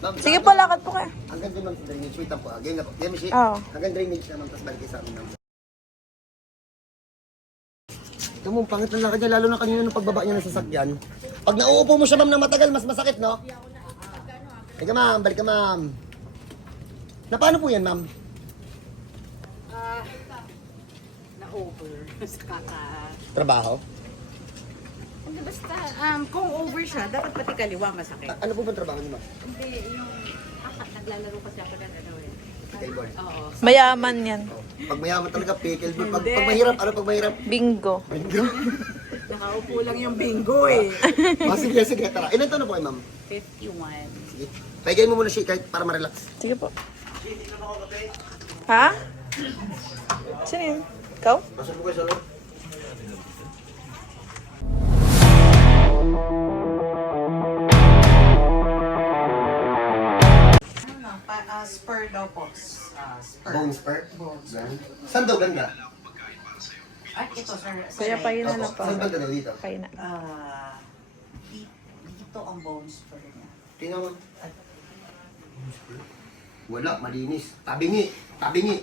Ma'am, Sige po, lakad po kayo. Hanggang doon, ma'am, sa drainage. Wait lang po. Game na po. Game, Michi. Oo. Hanggang drainage na, ma'am. Tapos balik kayo sa amin, ma'am. Ito mo, pangit na lakad niya. Lalo na kanina nung pagbaba niya ng sasakyan. Pag nauupo mo siya, ma'am, na matagal, mas masakit, no? Balik ka, ma'am. Balik ka, ma'am. Na paano po yan, ma'am? Na-over sa kaka. Trabaho? Hindi basta, kung over siya, dapat pati kaliwa masakit. Ano po ba trabaho niyo, ma'am? Hindi, yung naglalaro kasi ako ng ano eh. Pickleball. Oo. Mayaman yan. Pag mayaman talaga, pickleball. Pag mahirap, ano pag mahirap? Bingo. Bingo. Nakaupo lang yung bingo eh. Sige, sige, tara. Ilan taon na po kayo, ma'am? 51. Sige. Paigay mo muna siya kahit para ma-relax. Sige po. Ha? Sino yun? Ikaw? Pasok po kayo sa loob. Spur daw po. Spur. Bone spur? Bone spur. Ganun. Saan daw ganda? At ito sir. Kaya pahina na Opo. pa. Saan banda daw dito? Pahina. Dito ang bone spur niya. Tingnan mo. Wala, malinis. Tabingi. Tabingi.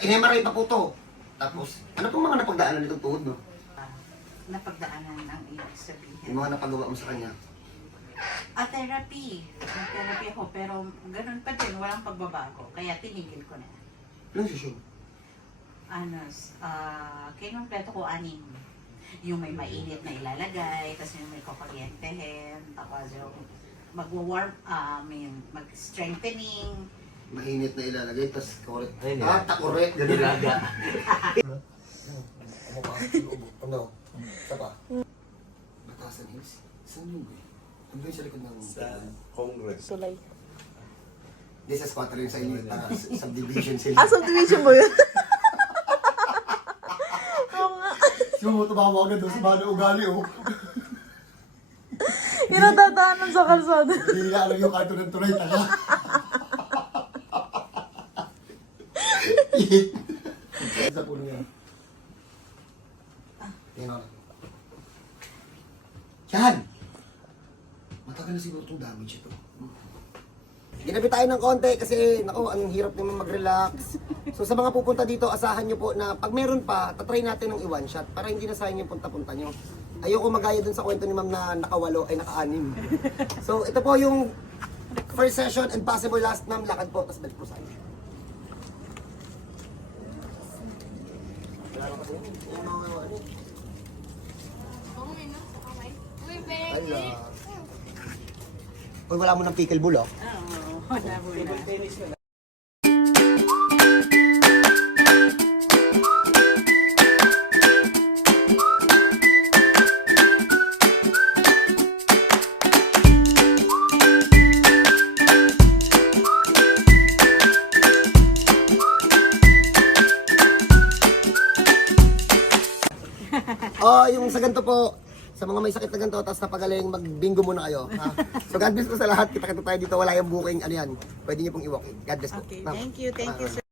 Inemaray pa po to. Tapos, ano pong mga napagdaanan nitong tuhod mo? Napagdaanan ng ibig sabihin. Yung mga napagawa mo sa kanya. Therapy. Nag-therapy ako pero ganun pa din, walang pagbabago. Kaya tinigil ko na. Anong sisyon? Kinumpleto ko 6. Yung may mainit na ilalagay, tapos yung may kukuryentehin, tapos yung mag-warm, mag-strengthening. Mainit na ilalagay, tapos korek. Ayun, takorek. Ganun. Nilaga. Ano? Isa pa. Batasan Hills. Saan yun ba? Ano yun sa likod ng... Sa Congress. Tulay. This is squatter yun sa inyo. Subdivision sila. Ah, subdivision mo yun? Oo nga. Sino mo tumawa agad doon sa bano ugali, oh. Yung natatahanan sa kalsada. Hindi nila alam yung kanto ng tulay, tanga. Sa puno yan. Tingnan mo. Yan! Matagal na siguro itong damage ito. Ginabi tayo ng konti kasi, naku, ang hirap naman mag-relax. So sa mga pupunta dito, asahan nyo po na pag meron pa, tatry natin ng i-one shot para hindi na sayang yung punta-punta nyo. Ayoko magaya dun sa kwento ni ma'am na naka-8 ay naka-6. So ito po yung first session and possible last, ma'am. Lakad po, tapos balik po sa inyo. Uy, wala mo ng pickleball, oh. Oo, wala mo na. Oh, yung sa ganito po, sa mga may sakit na ganito, tapos napagaling, mag-bingo muna kayo. Ha? So God bless po sa lahat. Kita-kita tayo dito, wala yung booking, ano yan. Pwede niyo pong i-walk in. God bless po. Okay, Ma'am. thank you, Ah, sir.